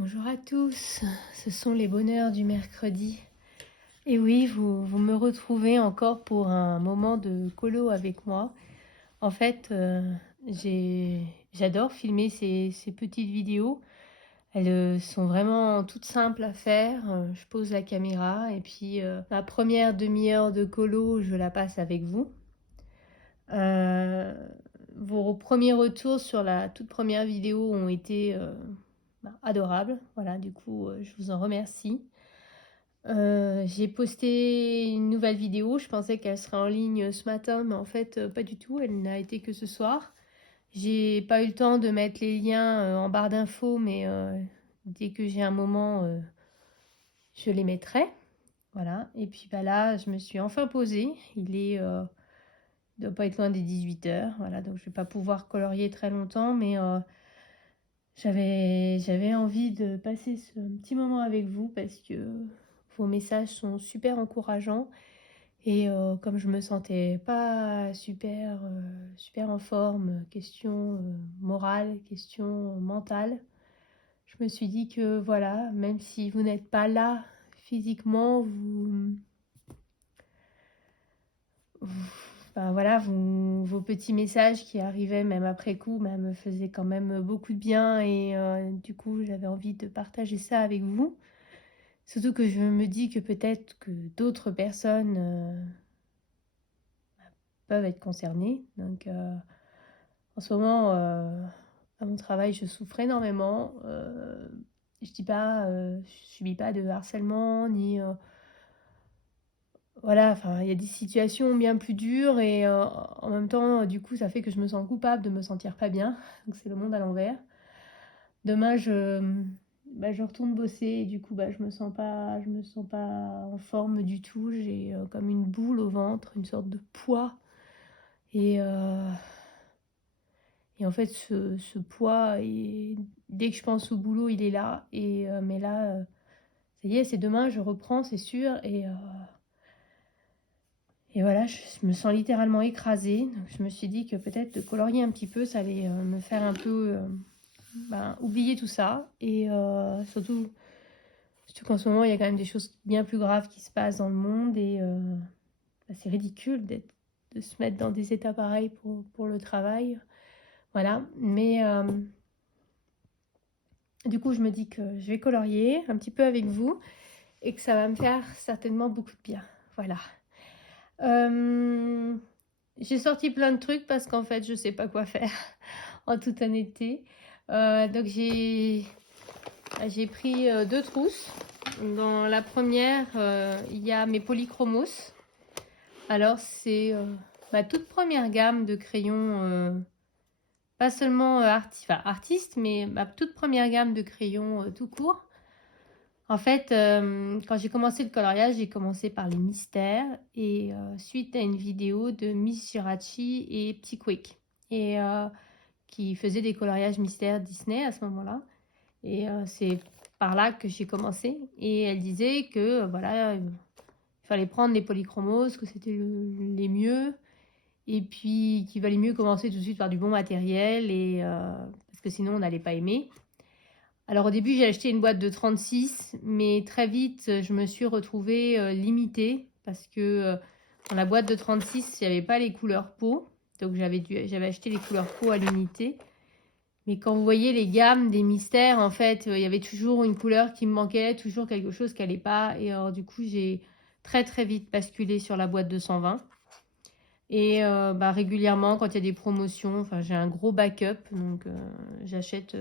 Bonjour à tous, ce sont les bonheurs du mercredi. Et oui, vous me retrouvez encore pour un moment de colo avec moi. En fait, j'adore filmer ces petites vidéos. Elles sont vraiment toutes simples à faire. Je pose la caméra et puis ma première demi-heure de colo, je la passe avec vous. Euh, Vos premiers retours sur la toute première vidéo ont été adorables. Voilà, du coup, je vous en remercie. J'ai posté une nouvelle vidéo. Je pensais qu'elle serait en ligne ce matin, mais en fait, pas du tout. Elle n'a été que ce soir. J'ai pas eu le temps de mettre les liens en barre d'infos, mais dès que j'ai un moment, je les mettrai. Voilà. Et puis bah là, je me suis enfin posée. Il doit pas être loin des 18h. Voilà, donc je vais pas pouvoir colorier très longtemps, mais j'avais envie de passer ce petit moment avec vous parce que vos messages sont super encourageants et comme je me sentais pas super en forme, question morale, question mentale, je me suis dit que voilà, même si vous n'êtes pas là physiquement, enfin, voilà, vos petits messages qui arrivaient même après coup me faisaient quand même beaucoup de bien et du coup j'avais envie de partager ça avec vous. Surtout que je me dis que peut-être que d'autres personnes peuvent être concernées. Donc en ce moment, à mon travail, je souffre énormément. Je dis pas, je subis pas de harcèlement ni voilà, enfin, il y a des situations bien plus dures et en même temps, du coup, ça fait que je me sens coupable de me sentir pas bien. Donc c'est le monde à l'envers. Demain, je retourne bosser et du coup, je me sens pas en forme du tout. J'ai comme une boule au ventre, une sorte de poids. Et, euh, et en fait, ce poids, dès que je pense au boulot, il est là. Mais là, ça y est, c'est demain, je reprends, c'est sûr. Et voilà, je me sens littéralement écrasée. Donc, je me suis dit que peut-être de colorier un petit peu, ça allait me faire un peu oublier tout ça. Et surtout qu'en ce moment, il y a quand même des choses bien plus graves qui se passent dans le monde. Et c'est ridicule de se mettre dans des états pareils pour le travail. Voilà. Mais du coup, je me dis que je vais colorier un petit peu avec vous et que ça va me faire certainement beaucoup de bien. Voilà. Euh, J'ai sorti plein de trucs parce qu'en fait, je sais pas quoi faire, en toute honnêteté. Donc j'ai pris deux trousses. Dans la première, il y a mes polychromos. Alors c'est ma toute première gamme de crayons, pas seulement artiste, mais ma toute première gamme de crayons tout court. En fait, quand j'ai commencé le coloriage, j'ai commencé par les mystères et suite à une vidéo de Miss Shirachi et Petit Quick et qui faisaient des coloriages mystères Disney à ce moment-là. Et c'est par là que j'ai commencé. Et elle disait que voilà, il fallait prendre les polychromos, que c'était les mieux, et puis qu'il valait mieux commencer tout de suite par du bon matériel et parce que sinon on n'allait pas aimer. Alors au début, j'ai acheté une boîte de 36, mais très vite, je me suis retrouvée limitée parce que dans la boîte de 36, il n'y avait pas les couleurs peau. Donc j'avais acheté les couleurs peau à l'unité. Mais quand vous voyez les gammes des mystères, en fait, il y avait toujours une couleur qui me manquait, toujours quelque chose qui n'allait pas. Et alors du coup, j'ai très très vite basculé sur la boîte de 120. Et régulièrement, quand il y a des promotions, enfin, j'ai un gros backup, donc j'achète.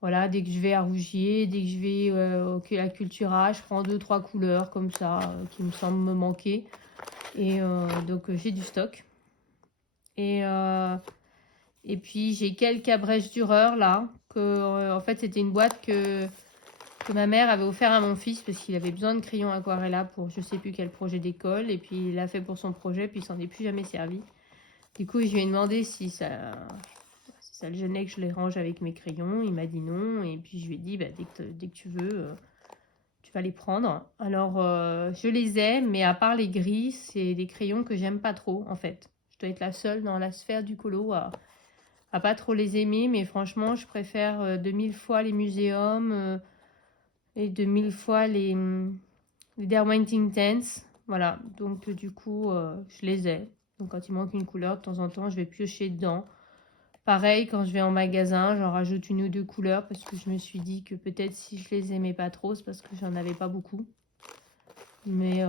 Voilà, dès que je vais à Rougier, dès que je vais à Cultura, je prends 2-3 couleurs comme ça qui me semblent me manquer. Et donc j'ai du stock. Et, euh, et puis j'ai quelques abrèges Dürer là. En fait, c'était une boîte que ma mère avait offert à mon fils parce qu'il avait besoin de crayons aquarella pour je sais plus quel projet d'école. Et puis il l'a fait pour son projet, puis il s'en est plus jamais servi. Du coup, je lui ai demandé si ça le gênait que je les range avec mes crayons. Il m'a dit non. Et puis je lui ai dit, dès que tu veux, tu vas les prendre. Alors, je les ai, mais à part les gris, c'est des crayons que j'aime pas trop, en fait. Je dois être la seule dans la sphère du colo à pas trop les aimer, mais franchement, je préfère de 1000 fois les muséums et de 1000 fois les Derwent Intense. Voilà, donc du coup, je les ai. Donc quand il manque une couleur, de temps en temps, je vais piocher dedans. Pareil, quand je vais en magasin, j'en rajoute une ou deux couleurs parce que je me suis dit que peut-être si je les aimais pas trop, c'est parce que j'en avais pas beaucoup. Mais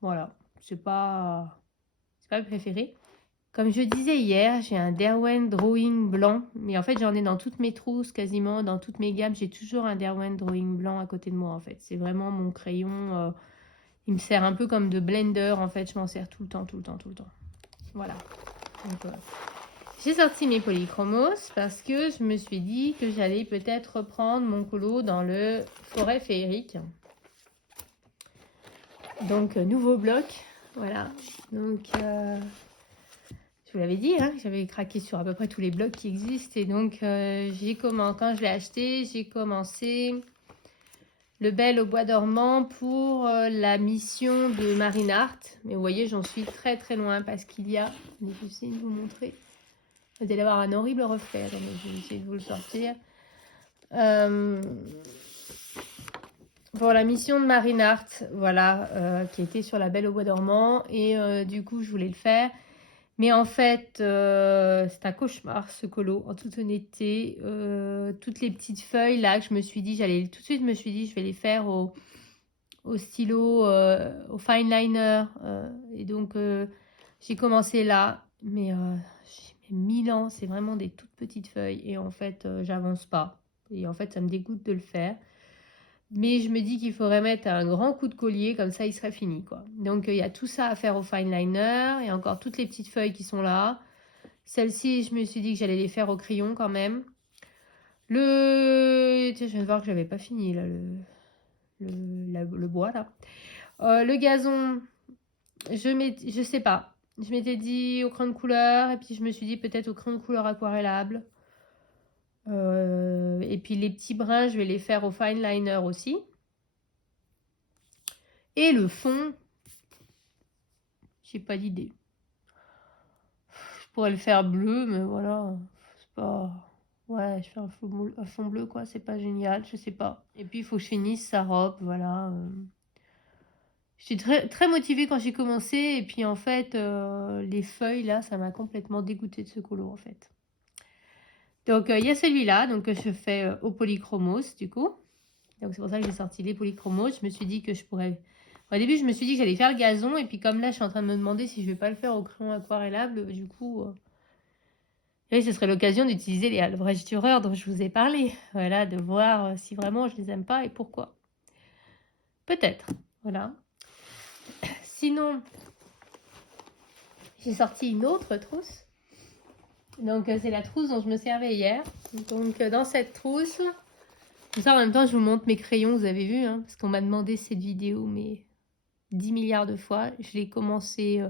voilà, c'est pas le préféré. Comme je disais hier, j'ai un Derwent Drawing blanc, mais en fait j'en ai dans toutes mes trousses, quasiment dans toutes mes gammes, j'ai toujours un Derwent Drawing blanc à côté de moi en fait. C'est vraiment mon crayon, il me sert un peu comme de blender en fait, je m'en sers tout le temps, tout le temps, tout le temps. Voilà. Donc, j'ai sorti mes polychromos parce que je me suis dit que j'allais peut-être reprendre mon colo dans le forêt féerique. Donc nouveau bloc, voilà. Donc je vous l'avais dit, hein, j'avais craqué sur à peu près tous les blocs qui existent. Et donc, quand je l'ai acheté, j'ai commencé le Bel au bois dormant pour la mission de Marinart. Mais vous voyez, j'en suis très très loin parce qu'il y a, je vais essayer de vous montrer. Vous allez avoir un horrible reflet. Attendez, je vais essayer de vous le sortir. Pour la mission de Marinart, voilà, qui était sur la Belle au bois dormant. Et du coup, je voulais le faire. Mais en fait, c'est un cauchemar ce colo, en toute honnêteté. Toutes les petites feuilles là que je me suis dit, tout de suite, je me suis dit, je vais les faire au stylo, au fine liner. Et donc, j'ai commencé là, mais j'ai mis 1000 ans, c'est vraiment des toutes petites feuilles. Et en fait, j'avance pas. Et en fait, ça me dégoûte de le faire. Mais je me dis qu'il faudrait mettre un grand coup de collier, comme ça il serait fini, quoi. Donc il y a tout ça à faire au fine liner, et encore toutes les petites feuilles qui sont là. Celles-ci, je me suis dit que j'allais les faire au crayon quand même. Tiens, je viens de voir que j'avais pas fini là, le bois là. Le gazon, je sais pas. Je m'étais dit au crayon de couleur, et puis je me suis dit peut-être au crayon de couleur aquarellable. Et puis les petits brins, je vais les faire au fine liner aussi. Et le fond, j'ai pas d'idée. Je pourrais le faire bleu, mais voilà, c'est pas... Ouais, je fais un fond bleu, quoi, c'est pas génial, je sais pas. Et puis, il faut que je finisse sa robe, voilà. J'étais très, très motivée quand j'ai commencé, et puis en fait, les feuilles, là, ça m'a complètement dégoûtée de ce colo, en fait. Donc, il y a celui-là, donc que je fais au polychromos, du coup. Donc, c'est pour ça que j'ai sorti les polychromos. Je me suis dit que je pourrais... Au début, je me suis dit que j'allais faire le gazon, et puis comme là, je suis en train de me demander si je vais pas le faire au crayon aquarellable, du coup... Oui, ce serait l'occasion d'utiliser les Albrecht Dürer dont je vous ai parlé. Voilà, de voir si vraiment je les aime pas et pourquoi. Peut-être, voilà. Sinon, j'ai sorti une autre trousse. Donc, c'est la trousse dont je me servais hier. Donc, dans cette trousse, comme ça, en même temps, je vous montre mes crayons, vous avez vu, hein, parce qu'on m'a demandé cette vidéo, mais 10 milliards de fois. Je l'ai commencé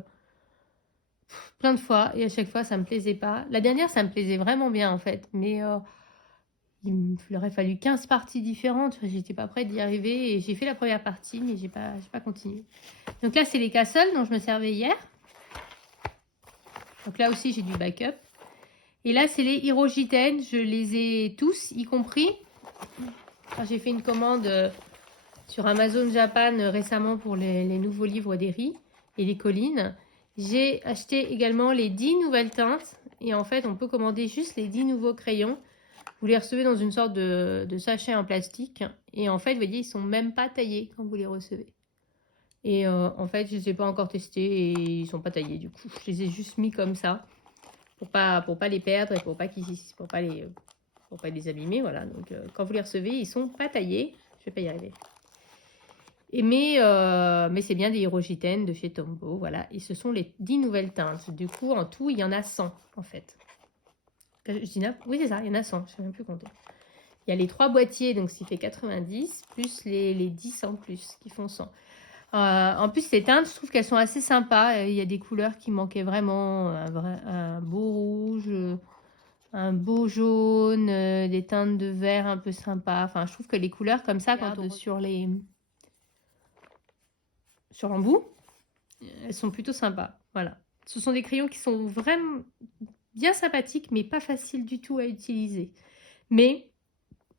plein de fois et à chaque fois, ça me plaisait pas. La dernière, ça me plaisait vraiment bien, en fait, mais... il aurait fallu 15 parties différentes. J'étais pas prête d'y arriver et j'ai fait la première partie, mais j'ai pas continué. Donc là, c'est les casseroles dont je me servais hier. Donc là aussi, j'ai du backup. Et là, c'est les Hirogiten. Je les ai tous, y compris. Quand j'ai fait une commande sur Amazon Japan récemment pour les nouveaux livres des riz et les collines, j'ai acheté également les 10 nouvelles teintes. Et en fait, on peut commander juste les 10 nouveaux crayons. Vous les recevez dans une sorte de sachet en plastique. Et en fait, vous voyez, ils sont même pas taillés quand vous les recevez. Et en fait, je ne les ai pas encore testés et ils sont pas taillés du coup. Je les ai juste mis comme ça pour pas les perdre et pour pas les abîmer. Voilà. Donc quand vous les recevez, ils sont pas taillés. Je vais pas y arriver. Et mais c'est bien des Hirogiten de chez Tombow. Voilà. Et ce sont les 10 nouvelles teintes. Du coup, en tout, il y en a 100 en fait. Je dis oui, c'est ça, il y en a 100, je ne sais même plus compter. Il y a les 3 boîtiers, donc ce qui fait 90, plus les 10 en plus, qui font 100. En plus, ces teintes, je trouve qu'elles sont assez sympas. Il y a des couleurs qui manquaient vraiment. Un beau rouge, un beau jaune, des teintes de vert un peu sympas. Enfin, je trouve que les couleurs comme ça, quand on sur l'embout, elles sont plutôt sympas. Voilà. Ce sont des crayons qui sont vraiment bien sympathique, mais pas facile du tout à utiliser. Mais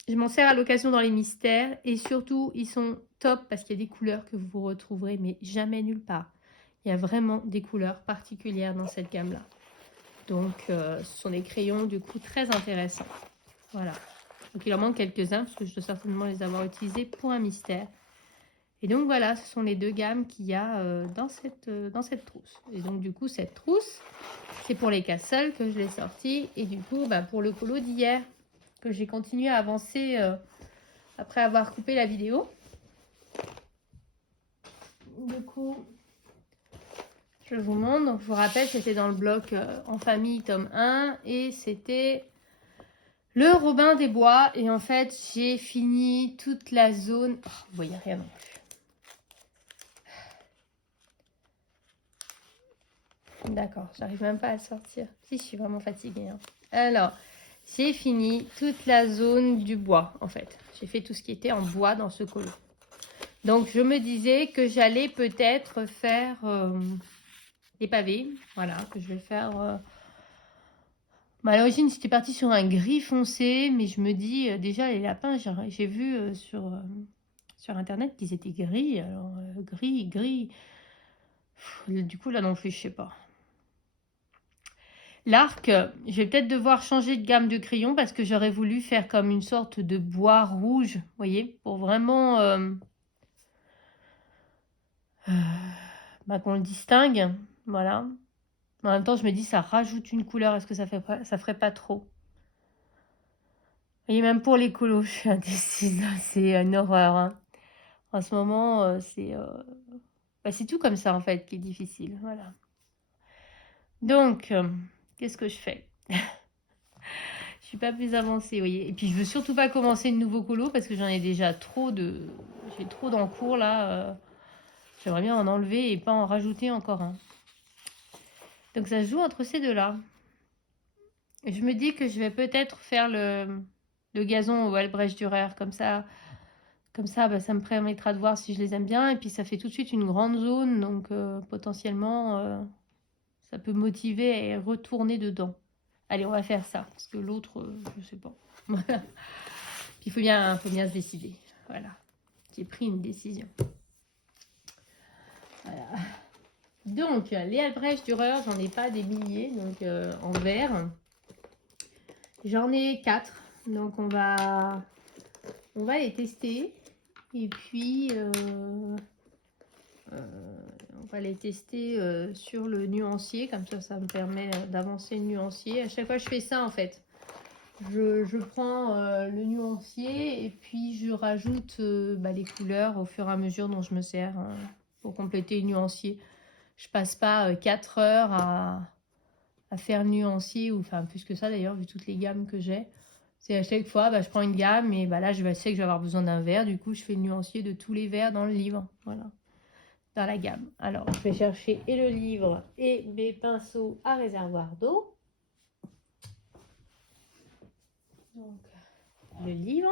je m'en sers à l'occasion dans les mystères et surtout, ils sont top parce qu'il y a des couleurs que vous retrouverez, mais jamais nulle part. Il y a vraiment des couleurs particulières dans cette gamme-là. Donc, ce sont des crayons du coup très intéressants. Voilà. Donc, il en manque quelques-uns parce que je dois certainement les avoir utilisés pour un mystère. Et donc, voilà, ce sont les deux gammes qu'il y a dans cette trousse. Et donc, du coup, cette trousse, c'est pour les castles que je l'ai sortie. Et du coup, bah, pour le colo d'hier, que j'ai continué à avancer après avoir coupé la vidéo. Du coup, je vous montre. Donc, je vous rappelle, c'était dans le bloc En famille, tome 1. Et c'était le Robin des Bois. Et en fait, j'ai fini toute la zone. Oh, vous voyez rien non plus. D'accord, j'arrive même pas à le sortir. Si, je suis vraiment fatiguée. Hein. Alors, j'ai fini toute la zone du bois, en fait. J'ai fait tout ce qui était en bois dans ce colo. Donc, je me disais que j'allais peut-être faire les pavés. Voilà, que je vais faire... à l'origine, j'étais partie sur un gris foncé, mais je me dis, déjà, les lapins, j'ai vu sur Internet qu'ils étaient gris. Alors, gris. Du coup, là non plus, je sais pas. L'arc, je vais peut-être devoir changer de gamme de crayon parce que j'aurais voulu faire comme une sorte de bois rouge, vous voyez, pour vraiment qu'on le distingue. Voilà. En même temps, je me dis, ça rajoute une couleur. Est-ce que ça ferait pas trop? Vous voyez, même pour les colos, je suis indécise. C'est une horreur. Hein. En ce moment, c'est tout comme ça, en fait, qui est difficile. Voilà. Donc, qu'est-ce que je fais? Je suis pas plus avancée, vous voyez. Et puis, je veux surtout pas commencer de nouveau colo parce que j'en ai déjà trop de... J'ai trop d'encours, là. J'aimerais bien en enlever et pas en rajouter encore un. Donc, ça se joue entre ces deux-là. Et je me dis que je vais peut-être faire le gazon au Albrecht Dürer. Comme ça, ça me permettra de voir si je les aime bien. Et puis, ça fait tout de suite une grande zone. Donc, potentiellement, ça peut motiver à retourner dedans. Allez, on va faire ça. Parce que l'autre, je sais pas. Voilà. Puis, il faut bien se décider. Voilà. J'ai pris une décision. Voilà. Donc, les Albrecht Dürer, j'en ai pas des milliers. Donc, en vert. J'en ai 4. Donc, on va les tester. Et puis, on va les tester sur le nuancier. Comme ça me permet d'avancer le nuancier. À chaque fois, je fais ça, en fait. Je prends le nuancier et puis je rajoute les couleurs au fur et à mesure dont je me sers pour compléter le nuancier. Je passe pas 4 heures à faire le nuancier, ou enfin plus que ça d'ailleurs, vu toutes les gammes que j'ai. C'est à chaque fois, je prends une gamme et là, je sais que je vais avoir besoin d'un vert. Du coup, je fais le nuancier de tous les verts dans le livre. Voilà, dans la gamme. Alors, je vais chercher et le livre et mes pinceaux à réservoir d'eau. Donc, le livre.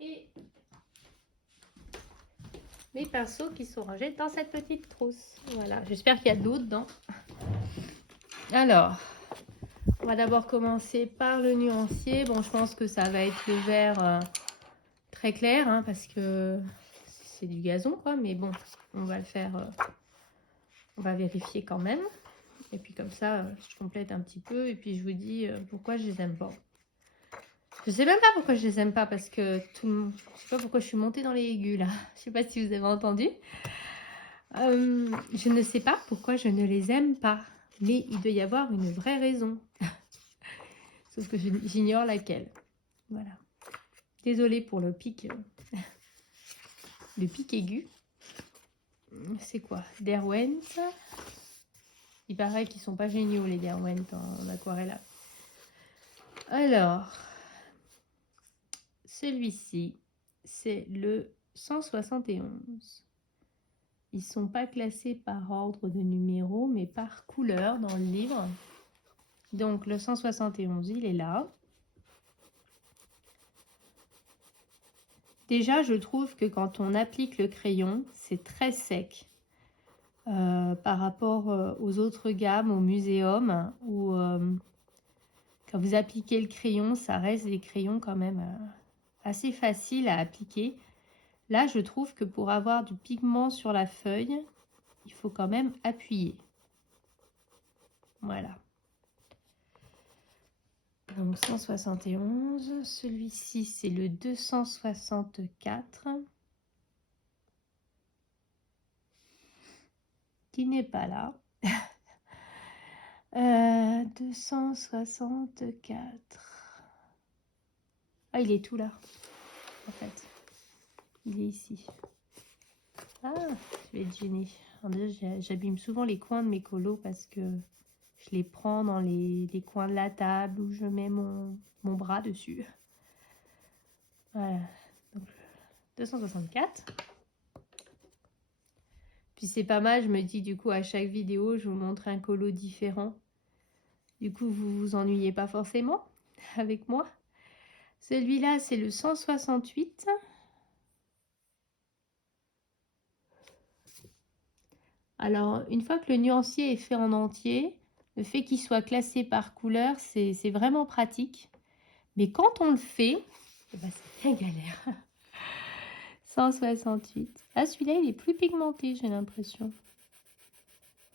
Et mes pinceaux qui sont rangés dans cette petite trousse. Voilà, j'espère qu'il y a de l'eau dedans. Alors, on va d'abord commencer par le nuancier. Bon, je pense que ça va être le vert très clair, hein, parce que c'est du gazon, quoi. Mais bon, on va le faire, on va vérifier quand même. Et puis comme ça, je complète un petit peu. Et puis je vous dis pourquoi je les aime pas. Je sais même pas pourquoi je les aime pas, parce que je sais pas pourquoi je suis montée dans les aigus là. Je sais pas si vous avez entendu. Je ne sais pas pourquoi je ne les aime pas, mais il doit y avoir une vraie raison. Sauf que j'ignore laquelle. Voilà. Désolée pour le pic, le pic aigu. C'est quoi? Derwent. Il paraît qu'ils sont pas géniaux les Derwent en aquarelle. Alors, celui-ci, c'est le 171. Ils sont pas classés par ordre de numéro, mais par couleur dans le livre. Donc, le 171, il est là. Déjà, je trouve que quand on applique le crayon, c'est très sec. par rapport aux autres gammes, au muséum, où quand vous appliquez le crayon, ça reste des crayons quand même assez faciles à appliquer. Là, je trouve que pour avoir du pigment sur la feuille, il faut quand même appuyer. Voilà. Donc 171, celui-ci c'est le 264 qui n'est pas là. 264. Ah, il est tout là, en fait. Il est ici. Ah, je vais être gênée. J'abîme souvent les coins de mes colos parce que je les prends dans les coins de la table où je mets mon bras dessus. Voilà. Donc, 264. Puis c'est pas mal, je me dis du coup à chaque vidéo, je vous montre un colo différent. Du coup, vous vous ennuyez pas forcément avec moi. Celui-là, c'est le 168. Alors, une fois que le nuancier est fait en entier, le fait qu'il soit classé par couleur, c'est vraiment pratique. Mais quand on le fait, eh ben, c'est bien galère. 168. Ah, celui-là, il est plus pigmenté, j'ai l'impression.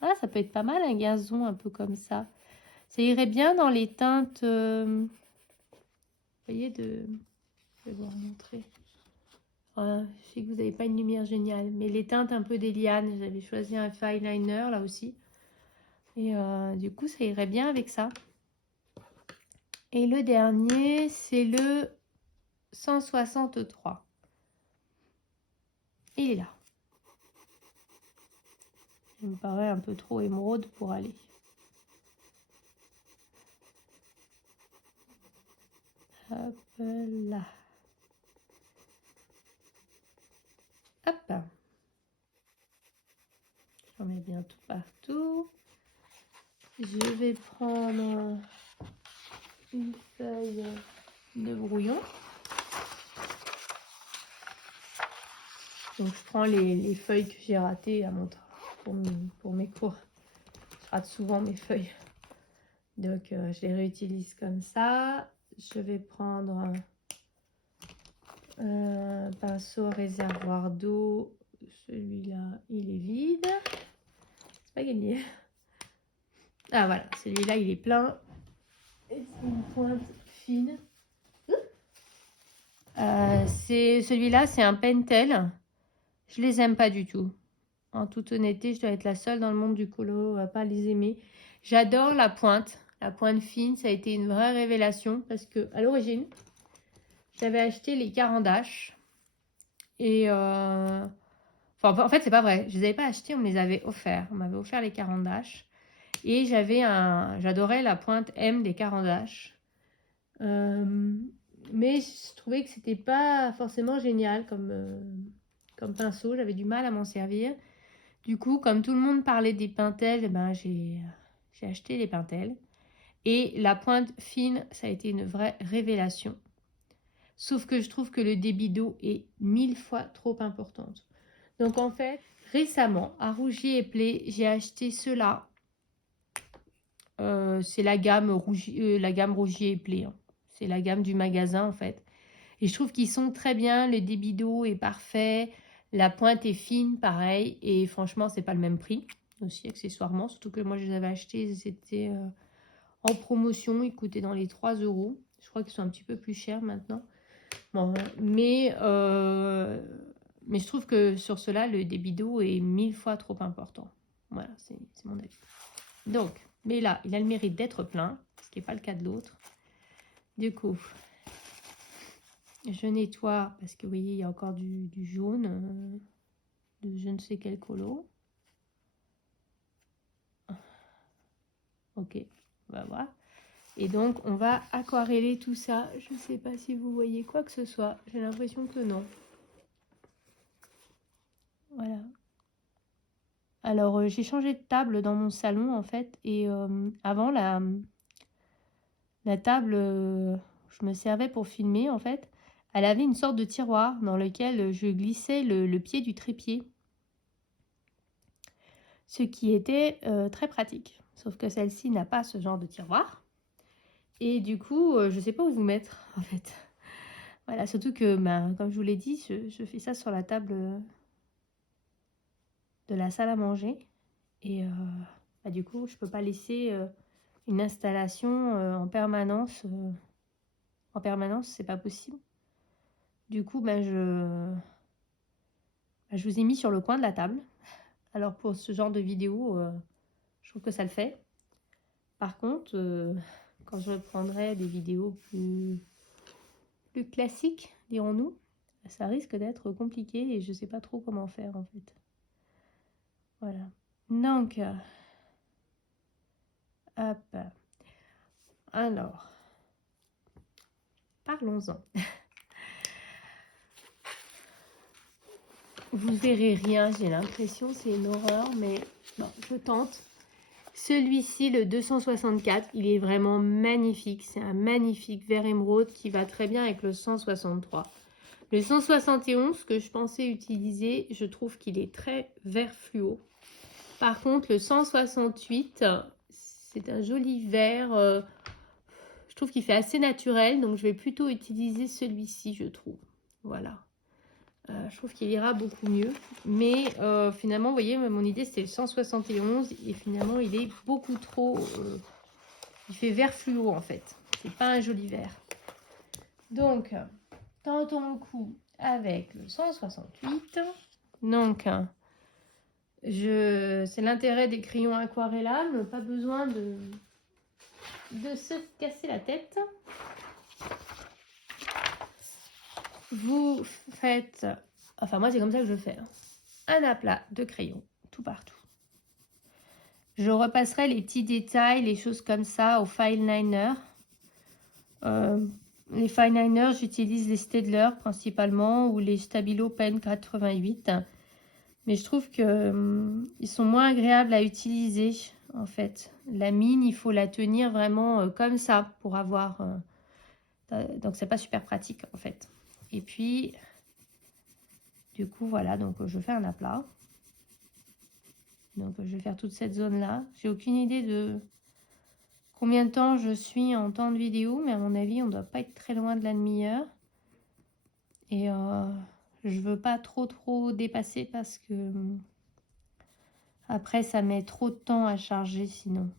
Ah, ça peut être pas mal, un gazon un peu comme ça. Ça irait bien dans les teintes... vous voyez, je vais vous remontrer. Je sais que vous n'avez pas une lumière géniale, mais les teintes un peu des lianes, j'avais choisi un fine liner là aussi. Et du coup, ça irait bien avec ça. Et le dernier, c'est le 163. Il est là. Il me paraît un peu trop émeraude pour aller. Hop là. Hop. J'en mets bien tout partout. Je vais prendre une feuille de brouillon. Donc je prends les feuilles que j'ai ratées à mon pour mes cours. Je rate souvent mes feuilles. Donc je les réutilise comme ça. Je vais prendre un pinceau réservoir d'eau. Celui-là, il est vide. C'est pas gagné. Ah voilà, celui-là, il est plein. Et c'est une pointe fine. Celui-là, c'est un Pentel. Je les aime pas du tout. En toute honnêteté, je dois être la seule dans le monde du colo à pas les aimer. J'adore la pointe fine. Ça a été une vraie révélation parce que à l'origine, j'avais acheté les carandaches et enfin, en fait, c'est pas vrai. Je les avais pas achetés, on me les avait offerts. On m'avait offert les carandaches et j'adorais la pointe M des carandaches. Mais je trouvais que c'était pas forcément génial comme pinceau. J'avais du mal à m'en servir. Du coup, comme tout le monde parlait des Pentel, eh ben, j'ai acheté les Pentel. Et la pointe fine, ça a été une vraie révélation. Sauf que je trouve que le débit d'eau est 1000 fois trop importante. Donc en fait, récemment, à Rougier et Play, j'ai acheté ceux-là. C'est la gamme Rougier et Play. Hein. C'est la gamme du magasin en fait. Et je trouve qu'ils sont très bien. Le débit d'eau est parfait. La pointe est fine, pareil. Et franchement, c'est pas le même prix aussi, accessoirement. Surtout que moi, je les avais achetés, c'était en promotion. Ils coûtaient dans les 3 €. Je crois qu'ils sont un petit peu plus chers maintenant. Bon, mais je trouve que sur cela, le débit d'eau est 1000 fois trop important. Voilà, c'est mon avis. Donc, mais là, il a le mérite d'être plein, ce qui n'est pas le cas de l'autre. Du coup, je nettoie parce que vous voyez, il y a encore du jaune de je ne sais quel colo. Ok, on va voir. Et donc, on va aquareller tout ça. Je ne sais pas si vous voyez quoi que ce soit. J'ai l'impression que non. Voilà. Alors, j'ai changé de table dans mon salon, en fait. Et avant, la table, je me servais pour filmer, en fait. Elle avait une sorte de tiroir dans lequel je glissais le pied du trépied. ce qui était très pratique. Sauf que celle-ci n'a pas ce genre de tiroir. Et du coup, je ne sais pas où vous mettre, en fait. Voilà, surtout que, comme je vous l'ai dit, je fais ça sur la table de la salle à manger. Et du coup, je ne peux pas laisser une installation en permanence. En permanence, c'est pas possible. Du coup, je vous ai mis sur le coin de la table. Alors pour ce genre de vidéo, je trouve que ça le fait. Par contre, quand je reprendrai des vidéos plus classiques, dirons-nous, ça risque d'être compliqué et je ne sais pas trop comment faire en fait. Voilà. Donc, hop. Alors, parlons-en. Vous verrez rien, j'ai l'impression, c'est une horreur, mais bon, je tente. Celui-ci, le 264, il est vraiment magnifique. C'est un magnifique vert émeraude qui va très bien avec le 163. Le 171 que je pensais utiliser, je trouve qu'il est très vert fluo. Par contre, le 168, c'est un joli vert. Je trouve qu'il fait assez naturel, donc je vais plutôt utiliser celui-ci, je trouve. Voilà. Je trouve qu'il ira beaucoup mieux. Mais finalement, vous voyez, mon idée, c'était le 171. Et finalement, il est beaucoup trop... il fait vert fluo, en fait. C'est pas un joli vert. Donc, tentons le coup avec le 168. Donc, c'est l'intérêt des crayons aquarellables. Pas besoin de se casser la tête. Vous faites... Enfin, moi, c'est comme ça que je fais. Un aplat de crayon, tout partout. Je repasserai les petits détails, les choses comme ça au fine liner. Les fine liners, j'utilise les Staedtler principalement ou les Stabilo Pen 88. Mais je trouve que ils sont moins agréables à utiliser en fait. La mine, il faut la tenir vraiment comme ça pour avoir... donc c'est pas super pratique en fait. Et puis, du coup voilà, donc je fais un aplat. Donc je vais faire toute cette zone là. J'ai aucune idée de combien de temps je suis en temps de vidéo, mais à mon avis on ne doit pas être très loin de la demi-heure. Et je veux pas trop dépasser parce que après ça met trop de temps à charger sinon.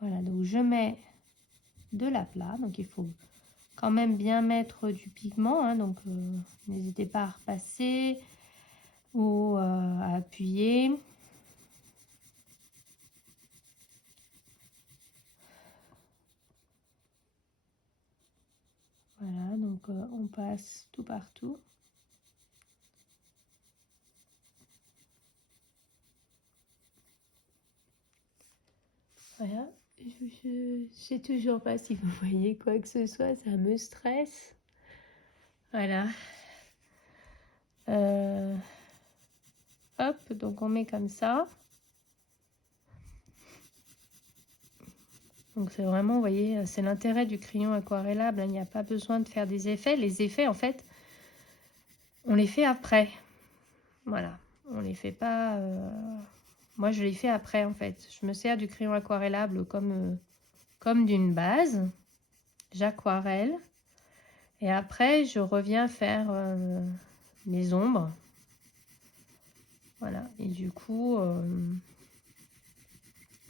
Voilà, donc je mets de l'aplat, donc il faut quand même bien mettre du pigment, hein, donc n'hésitez pas à repasser ou à appuyer. Voilà, donc on passe tout partout. Voilà, je sais toujours pas si vous voyez quoi que ce soit, ça me stresse. Voilà. Hop, donc on met comme ça. Donc c'est vraiment, vous voyez, c'est l'intérêt du crayon aquarellable. Il n'y a pas besoin de faire des effets. Les effets, en fait, on les fait après. Voilà, on les fait pas... Moi, je les fais après, en fait. Je me sers du crayon aquarellable comme d'une base. J'aquarelle. Et après, je reviens faire mes ombres. Voilà, et du coup...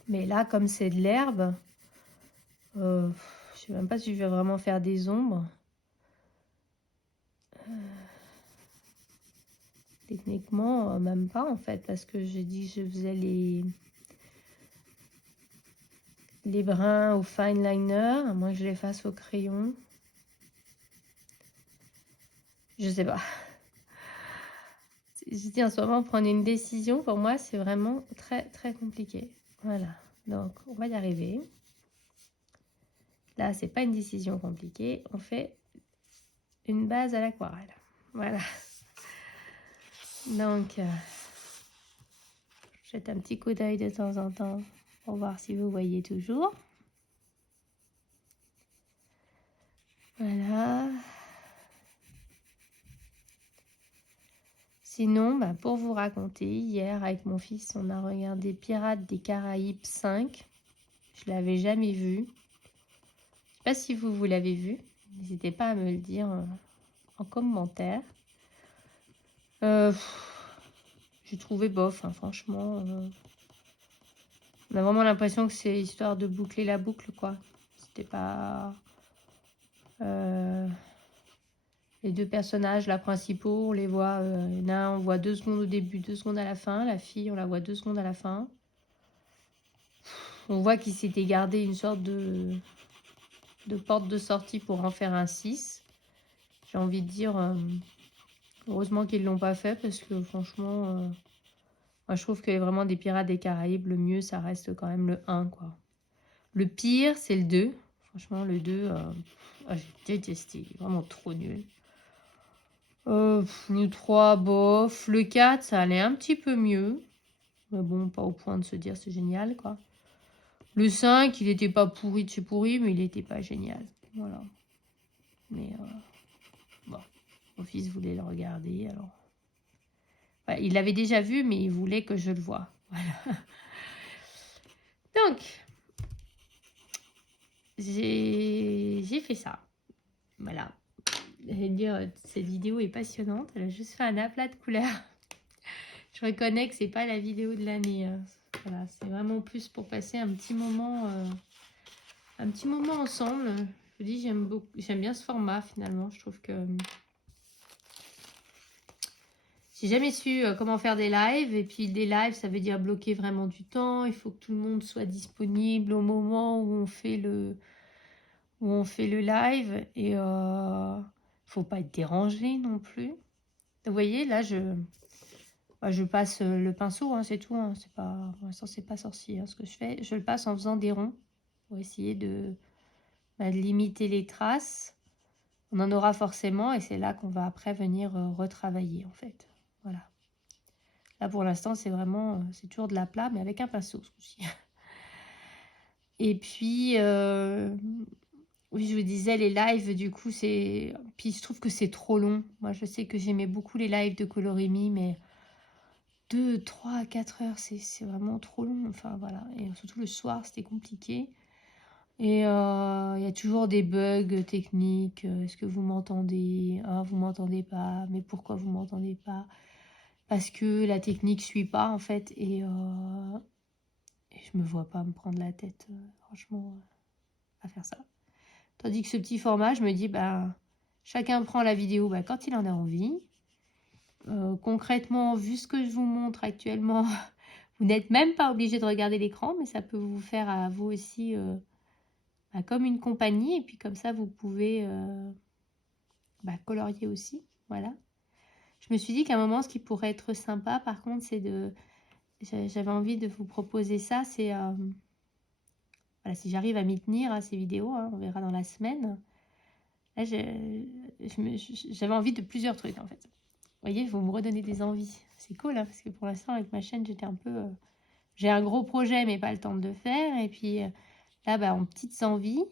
mais là, comme c'est de l'herbe... je sais même pas si je vais vraiment faire des ombres. Techniquement, même pas en fait, parce que j'ai dit que je faisais les brins au fine liner, à moins que je les fasse au crayon. Je sais pas. Je dis en ce moment, prendre une décision, pour moi, c'est vraiment très compliqué. Voilà, donc on va y arriver. Là, c'est pas une décision compliquée, on fait une base à l'aquarelle. Voilà. Donc, jette un petit coup d'œil de temps en temps pour voir si vous voyez toujours. Voilà. Sinon, bah, pour vous raconter, hier avec mon fils, on a regardé Pirates des Caraïbes 5. Je l'avais jamais vu. Je sais pas si vous l'avez vu. N'hésitez pas à me le dire en commentaire. J'ai trouvé bof, hein, franchement. On a vraiment l'impression que c'est histoire de boucler la boucle, quoi. C'était pas... les deux personnages, là, principaux, on les voit... on voit 2 secondes au début, 2 secondes à la fin. La fille, on la voit 2 secondes à la fin. On voit qu'il s'était gardé une sorte de porte de sortie pour en faire un 6. J'ai envie de dire... heureusement qu'ils ne l'ont pas fait, parce que franchement... moi, je trouve que vraiment des Pirates des Caraïbes, le mieux, ça reste quand même le 1, quoi. Le pire, c'est le 2. Franchement, le 2, j'ai détesté. Il est vraiment trop nul. Le 3, bof. Le 4, ça allait un petit peu mieux. Mais bon, pas au point de se dire c'est génial, quoi. Le 5, il n'était pas pourri de chez pourri, mais il n'était pas génial. Voilà. Mais bon, mon fils voulait le regarder, alors... Enfin, il l'avait déjà vu, mais il voulait que je le voie. Voilà. Donc, j'ai fait ça. Voilà. J'allais dire, cette vidéo est passionnante. Elle a juste fait un aplat de couleurs. Je reconnais que c'est pas la vidéo de l'année. Voilà, c'est vraiment plus pour passer un petit moment ensemble. Je vous dis, j'aime bien ce format finalement. Je trouve que j'ai jamais su comment faire des lives. Et puis des lives, ça veut dire bloquer vraiment du temps. Il faut que tout le monde soit disponible au moment où on fait le live. Et faut pas être dérangé non plus. Vous voyez, là, je passe le pinceau, hein, c'est tout. Hein, c'est pas, pour l'instant, c'est pas sorcier, hein, ce que je fais. Je le passe en faisant des ronds pour essayer de limiter les traces. On en aura forcément et c'est là qu'on va après venir retravailler, en fait. Voilà. Là, pour l'instant, c'est vraiment... c'est toujours de l'aplat, mais avec un pinceau, ce coup-ci. Et puis... oui, je vous disais, les lives, du coup, c'est... Puis, je trouve que c'est trop long. Moi, je sais que j'aimais beaucoup les lives de colorémie, mais 2, 3, 4 heures, c'est vraiment trop long. Enfin, voilà. Et surtout le soir, c'était compliqué. Et il y a toujours des bugs techniques. Est-ce que vous m'entendez? Ah, vous m'entendez pas. Mais pourquoi vous m'entendez pas? Parce que la technique suit pas, en fait. Et je me vois pas me prendre la tête, franchement, à faire ça. Tandis que ce petit format, je me dis, bah, chacun prend la vidéo quand il en a envie. Concrètement, vu ce que je vous montre actuellement, vous n'êtes même pas obligé de regarder l'écran, mais ça peut vous faire à vous aussi comme une compagnie. Et puis comme ça, vous pouvez colorier aussi. Voilà. Je me suis dit qu'à un moment, ce qui pourrait être sympa, par contre, c'est de... J'avais envie de vous proposer ça, c'est... voilà, si j'arrive à m'y tenir à ces vidéos, hein, on verra dans la semaine. Là, j'avais envie de plusieurs trucs, en fait. Vous voyez, vous me redonnez des envies. C'est cool, hein, parce que pour l'instant, avec ma chaîne, j'étais un peu... j'ai un gros projet, mais pas le temps de le faire. Et puis là, en petites envies,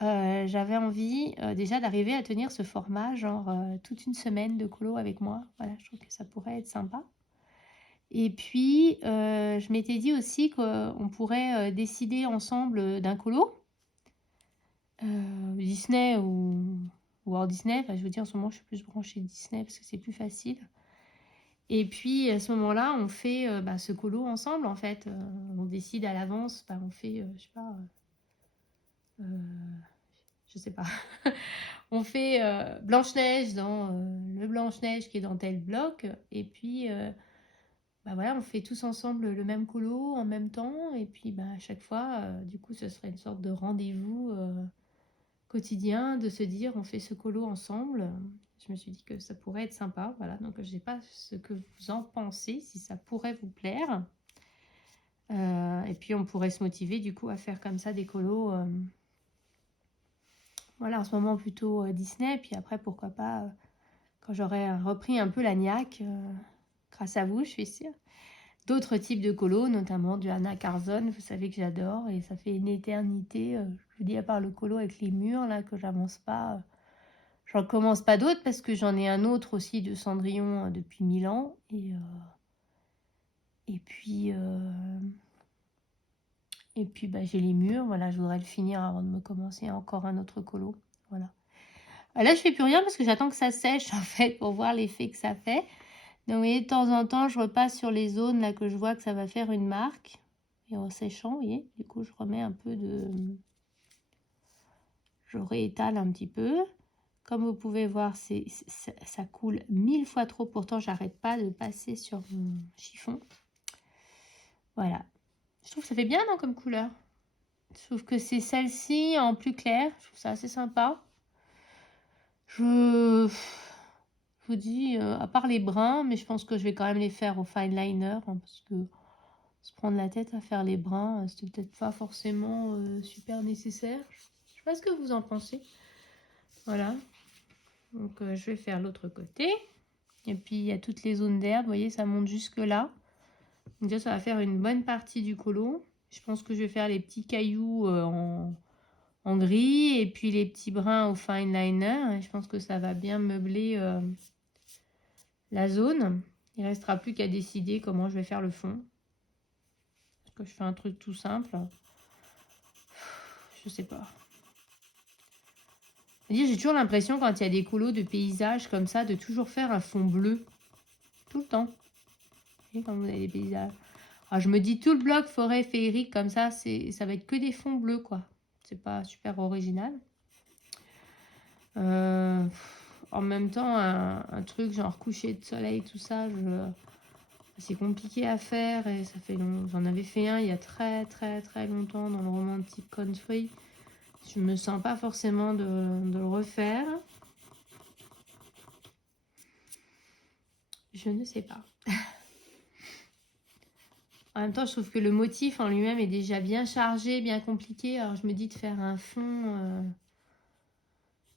j'avais envie déjà d'arriver à tenir ce format, genre toute une semaine de colo avec moi. Voilà, je trouve que ça pourrait être sympa. Et puis, je m'étais dit aussi qu'on pourrait décider ensemble d'un colo. Disney ou Walt Disney. Enfin, je veux dire, en ce moment, je suis plus branchée Disney parce que c'est plus facile. Et puis, à ce moment-là, on fait ce colo ensemble, en fait. On décide à l'avance. On fait, je sais pas. On fait Blanche-Neige dans le Blanche-Neige qui est dans tel bloc. Et puis, voilà, on fait tous ensemble le même colo en même temps. Et puis, à chaque fois, du coup, ce serait une sorte de rendez-vous quotidien de se dire on fait ce colo ensemble. Je me suis dit que ça pourrait être sympa. Voilà, donc je ne sais pas ce que vous en pensez, si ça pourrait vous plaire. Et puis, on pourrait se motiver du coup à faire comme ça des colos. Voilà, en ce moment plutôt Disney, puis après pourquoi pas quand j'aurai repris un peu la niaque, grâce à vous, je suis sûre. D'autres types de colos, notamment du Anna Carzon, vous savez que j'adore, et ça fait une éternité, je vous dis à part le colo avec les murs là que j'avance pas, j'en commence pas d'autres parce que j'en ai un autre aussi de Cendrillon depuis 1000 ans. Et puis bah, j'ai les murs. Voilà, je voudrais le finir avant de me commencer encore un autre colo. Voilà. Là, je fais plus rien parce que j'attends que ça sèche en fait pour voir l'effet que ça fait. Donc, vous voyez, de temps en temps, je repasse sur les zones là que je vois que ça va faire une marque. Et en séchant, vous voyez, du coup, je remets un peu de... Je réétale un petit peu. Comme vous pouvez voir, ça coule 1000 fois trop. Pourtant, j'arrête pas de passer sur mon chiffon. Voilà. Je trouve que ça fait bien, non, comme couleur. Je trouve que c'est celle-ci en plus clair. Je trouve ça assez sympa. Je vous dis, à part les bruns, mais je pense que je vais quand même les faire au fine liner. Hein, parce que se prendre la tête à faire les bruns, c'était peut-être pas forcément super nécessaire. Je sais pas ce que vous en pensez. Voilà. Donc, je vais faire l'autre côté. Et puis, il y a toutes les zones d'herbe. Vous voyez, ça monte jusque là. Donc, ça va faire une bonne partie du colo. Je pense que je vais faire les petits cailloux en gris et puis les petits bruns au fine liner. Et je pense que ça va bien meubler la zone. Il ne restera plus qu'à décider comment je vais faire le fond. Est-ce que je fais un truc tout simple? Je sais pas. J'ai toujours l'impression quand il y a des colos de paysages comme ça de toujours faire un fond bleu. Tout le temps. Et quand vous avez des paysages. Alors, je me dis tout le bloc forêt féerique comme ça, ça va être que des fonds bleus quoi. C'est pas super original. En même temps, un truc genre coucher de soleil, tout ça, c'est compliqué à faire et ça fait long. J'en avais fait un il y a très très très longtemps dans le romantic country. Je me sens pas forcément de le refaire. Je ne sais pas. En même temps, je trouve que le motif en lui-même est déjà bien chargé, bien compliqué. Alors, je me dis de faire un fond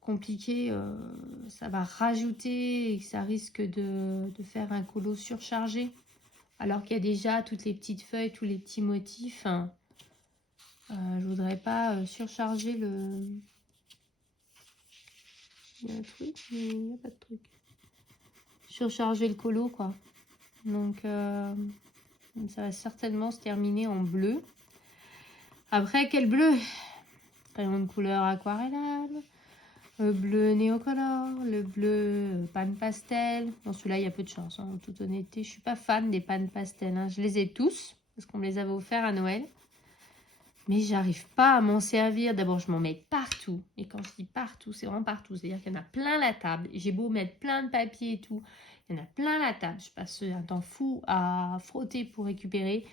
compliqué, ça va rajouter et ça risque de faire un colo surchargé. Alors qu'il y a déjà toutes les petites feuilles, tous les petits motifs. Je voudrais pas surcharger le... Il y a un truc, mais il n'y a pas de truc. Surcharger le colo, quoi. Donc, ça va certainement se terminer en bleu. Après, quel bleu? Crayon de couleur aquarellable, le bleu néocolore, le bleu panne pastel. Bon, celui-là, il y a peu de chance, hein, en toute honnêteté. Je suis pas fan des pannes pastel. Hein. Je les ai tous, parce qu'on me les avait offerts à Noël. Mais j'arrive pas à m'en servir. D'abord, je m'en mets partout. Et quand je dis partout, c'est vraiment partout. C'est-à-dire qu'il y en a plein la table. J'ai beau mettre plein de papier et tout. Il y en a plein la table. Je passe un temps fou à frotter pour récupérer.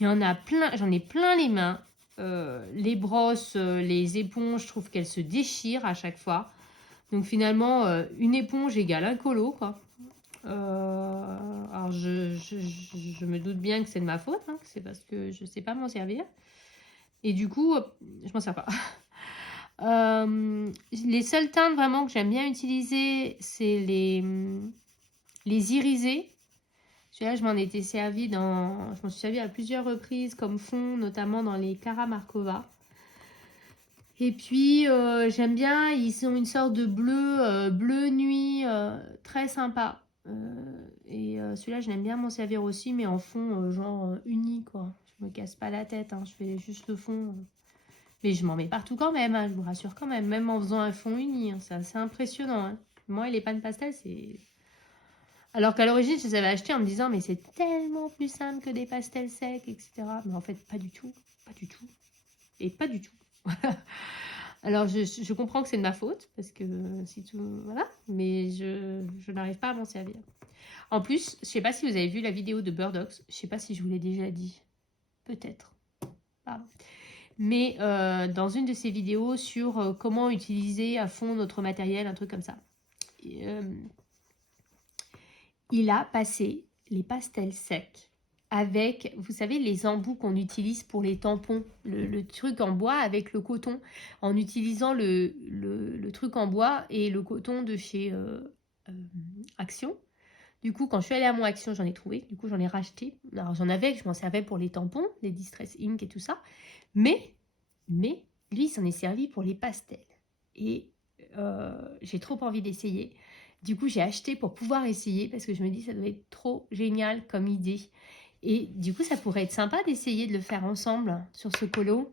Il y en a plein. J'en ai plein les mains. Les brosses, les éponges, je trouve qu'elles se déchirent à chaque fois. Donc finalement, une éponge égale un colo, quoi. Alors je me doute bien que c'est de ma faute. Hein, c'est parce que je sais pas m'en servir. Et du coup, je m'en sers pas. Les seuls teintes vraiment que j'aime bien utiliser, c'est les irisés. Celui-là, je m'en étais servi je m'en suis servi à plusieurs reprises comme fond, notamment dans les Cara Markova. Et puis, j'aime bien, ils ont une sorte de bleu nuit, très sympa. Celui-là, je l'aime bien m'en servir aussi, mais en fond, genre uni, quoi. Je me casse pas la tête, hein, je fais juste le fond. Mais je m'en mets partout quand même, hein, je vous rassure quand même en faisant un fond uni, hein, c'est assez impressionnant. Hein. Moi, les pannes pastel, c'est... Alors qu'à l'origine, je les avais achetés en me disant, mais c'est tellement plus simple que des pastels secs, etc. Mais en fait, pas du tout, pas du tout, et pas du tout. Alors, je comprends que c'est de ma faute, parce que si tout... Voilà, mais je n'arrive pas à m'en servir. En plus, je sais pas si vous avez vu la vidéo de Burdox, je sais pas si je vous l'ai déjà dit. Peut-être. Pardon. Mais dans une de ses vidéos sur comment utiliser à fond notre matériel, un truc comme ça. Il a passé les pastels secs avec, vous savez, les embouts qu'on utilise pour les tampons, le truc en bois avec le coton, en utilisant le truc en bois et le coton de chez Action. Du coup, quand je suis allée à mon Action, j'en ai trouvé. Du coup, j'en ai racheté. Alors, j'en avais, je m'en servais pour les tampons, les Distress Ink et tout ça. Mais lui, il s'en est servi pour les pastels. Et j'ai trop envie d'essayer. Du coup, j'ai acheté pour pouvoir essayer parce que je me dis ça doit être trop génial comme idée. Et du coup, ça pourrait être sympa d'essayer de le faire ensemble sur ce colo.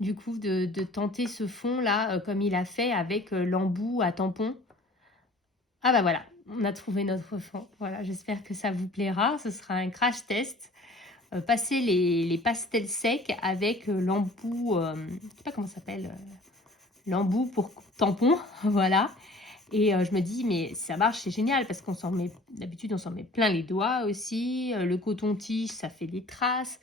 Du coup, de tenter ce fond-là comme il a fait avec l'embout à tampon. Ah bah voilà, on a trouvé notre fond. Voilà, j'espère que ça vous plaira. Ce sera un crash test. Passer les pastels secs avec l'embout, je sais pas comment ça s'appelle, l'embout pour tampon, voilà. Et je me dis, mais si ça marche, c'est génial parce qu'on s'en met, d'habitude, on s'en met plein les doigts aussi. Le coton-tige, ça fait des traces.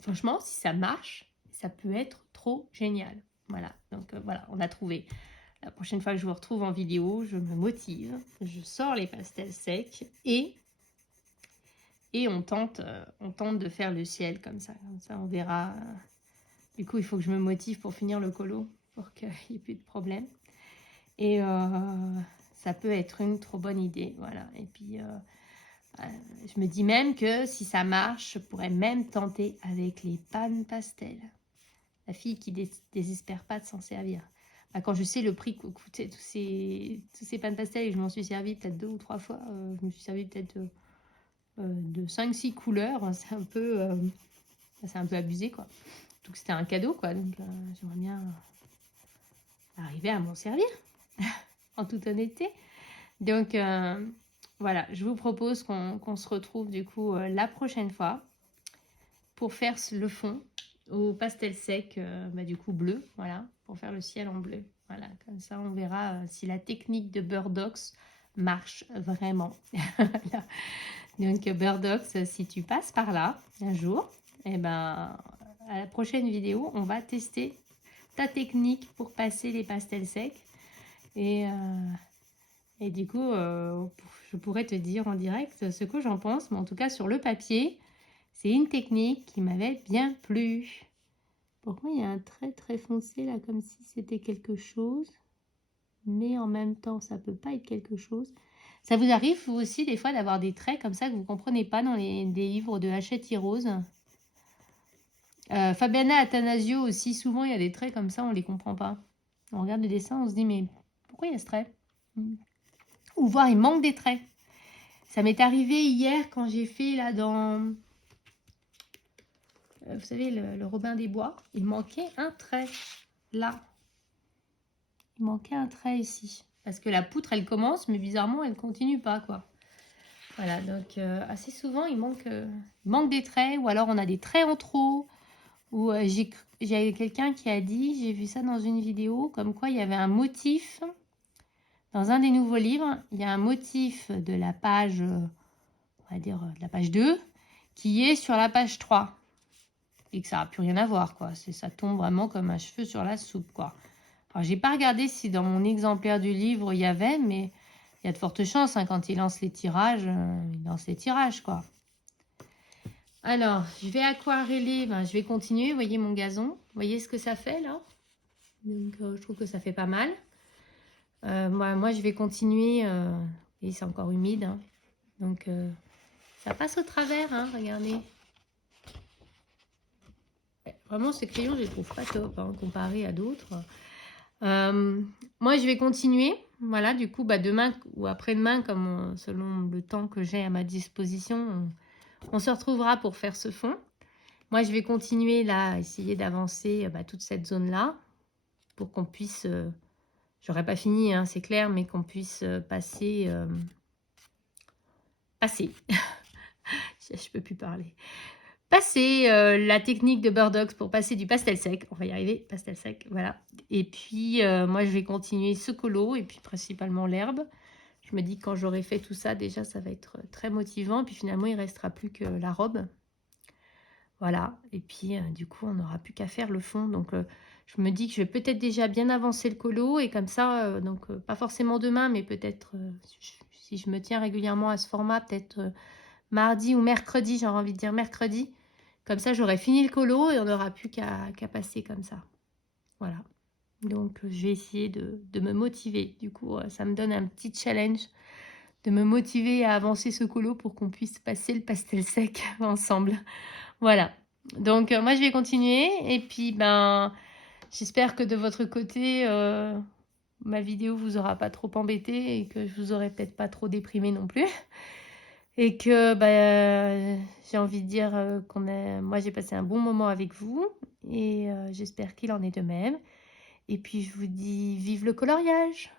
Franchement, si ça marche, ça peut être trop génial. Voilà, donc voilà, on a trouvé. La prochaine fois que je vous retrouve en vidéo, je me motive, je sors les pastels secs et on tente de faire le ciel comme ça. Comme ça, on verra. Du coup, il faut que je me motive pour finir le colo, pour qu'il n'y ait plus de problème. Et ça peut être une trop bonne idée, voilà. Et puis, je me dis même que si ça marche, je pourrais même tenter avec les pannes pastel. La fille qui désespère pas de s'en servir. Bah, quand je sais le prix que coûtaient tous ces pannes pastel et que je m'en suis servi peut-être 2 ou 3 fois, je me suis servi peut-être de 5-6 couleurs, c'est un peu abusé, quoi. Donc c'était un cadeau, quoi. Donc j'aimerais bien arriver à m'en servir, en toute honnêteté. Donc voilà, je vous propose qu'on se retrouve du coup la prochaine fois pour faire le fond au pastel sec, du coup bleu, voilà, pour faire le ciel en bleu. Voilà, comme ça on verra si la technique de Burdox marche vraiment. Voilà. Donc Burdox, si tu passes par là un jour, eh ben, à la prochaine vidéo, on va tester ta technique pour passer les pastels secs. Et du coup, je pourrais te dire en direct ce que j'en pense. Mais en tout cas, sur le papier, c'est une technique qui m'avait bien plu. Pourquoi il y a un trait très foncé là, comme si c'était quelque chose. Mais en même temps, ça peut pas être quelque chose. Ça vous arrive, vous aussi, des fois, d'avoir des traits comme ça que vous ne comprenez pas dans des livres de Hachette Rose? Fabiana Attanasio aussi, souvent, il y a des traits comme ça, on ne les comprend pas. On regarde le dessin, on se dit, mais pourquoi il y a ce trait? Ou voir, il manque des traits. Ça m'est arrivé hier quand j'ai fait là dans... vous savez, le Robin des Bois. Il manquait un trait, là. Il manquait un trait ici. Parce que la poutre, elle commence, mais bizarrement, elle continue pas, quoi. Voilà, donc assez souvent, il manque des traits, ou alors on a des traits en trop, ou j'ai quelqu'un qui a dit, j'ai vu ça dans une vidéo, comme quoi il y avait un motif, dans un des nouveaux livres, il y a un motif de la page, on va dire de la page 2, qui est sur la page 3, et que ça n'a plus rien à voir, quoi. Ça tombe vraiment comme un cheveu sur la soupe, quoi. Alors, j'ai pas regardé si dans mon exemplaire du livre, il y avait, mais... Il y a de fortes chances, hein, quand il lance les tirages, il lance les tirages, quoi. Alors, je vais aquareller, je vais continuer. Vous voyez mon gazon? Vous voyez ce que ça fait, là? Donc, je trouve que ça fait pas mal. Moi, je vais continuer. Et c'est encore humide, hein. Donc, ça passe au travers, hein, regardez. Vraiment, ces crayons, je les trouve pas top, hein, comparé à d'autres. Moi, je vais continuer. Voilà, du coup, demain ou après-demain, selon le temps que j'ai à ma disposition, on se retrouvera pour faire ce fond. Moi, je vais continuer là, essayer d'avancer toute cette zone-là pour qu'on puisse... j'aurais pas fini, hein, c'est clair, mais qu'on puisse passer... je peux plus parler. Passer la technique de Burdox pour passer du pastel sec. On va y arriver, pastel sec, voilà. Et puis, moi, je vais continuer ce colo et puis principalement l'herbe. Je me dis que quand j'aurai fait tout ça, déjà, ça va être très motivant. Puis finalement, il ne restera plus que la robe. Voilà. Et puis, du coup, on n'aura plus qu'à faire le fond. Donc, je me dis que je vais peut-être déjà bien avancer le colo. Et comme ça, pas forcément demain, mais peut-être, si je me tiens régulièrement à ce format, peut-être mardi ou mercredi, j'ai envie de dire mercredi. Comme ça, j'aurai fini le colo et on n'aura plus qu'à passer comme ça. Voilà. Donc, je vais essayer de me motiver. Du coup, ça me donne un petit challenge de me motiver à avancer ce colo pour qu'on puisse passer le pastel sec ensemble. Voilà. Donc, moi, je vais continuer. Et puis, j'espère que de votre côté, ma vidéo vous aura pas trop embêté et que je vous aurai peut-être pas trop déprimé non plus. Et que j'ai envie de dire moi j'ai passé un bon moment avec vous et j'espère qu'il en est de même. Et puis je vous dis vive le coloriage!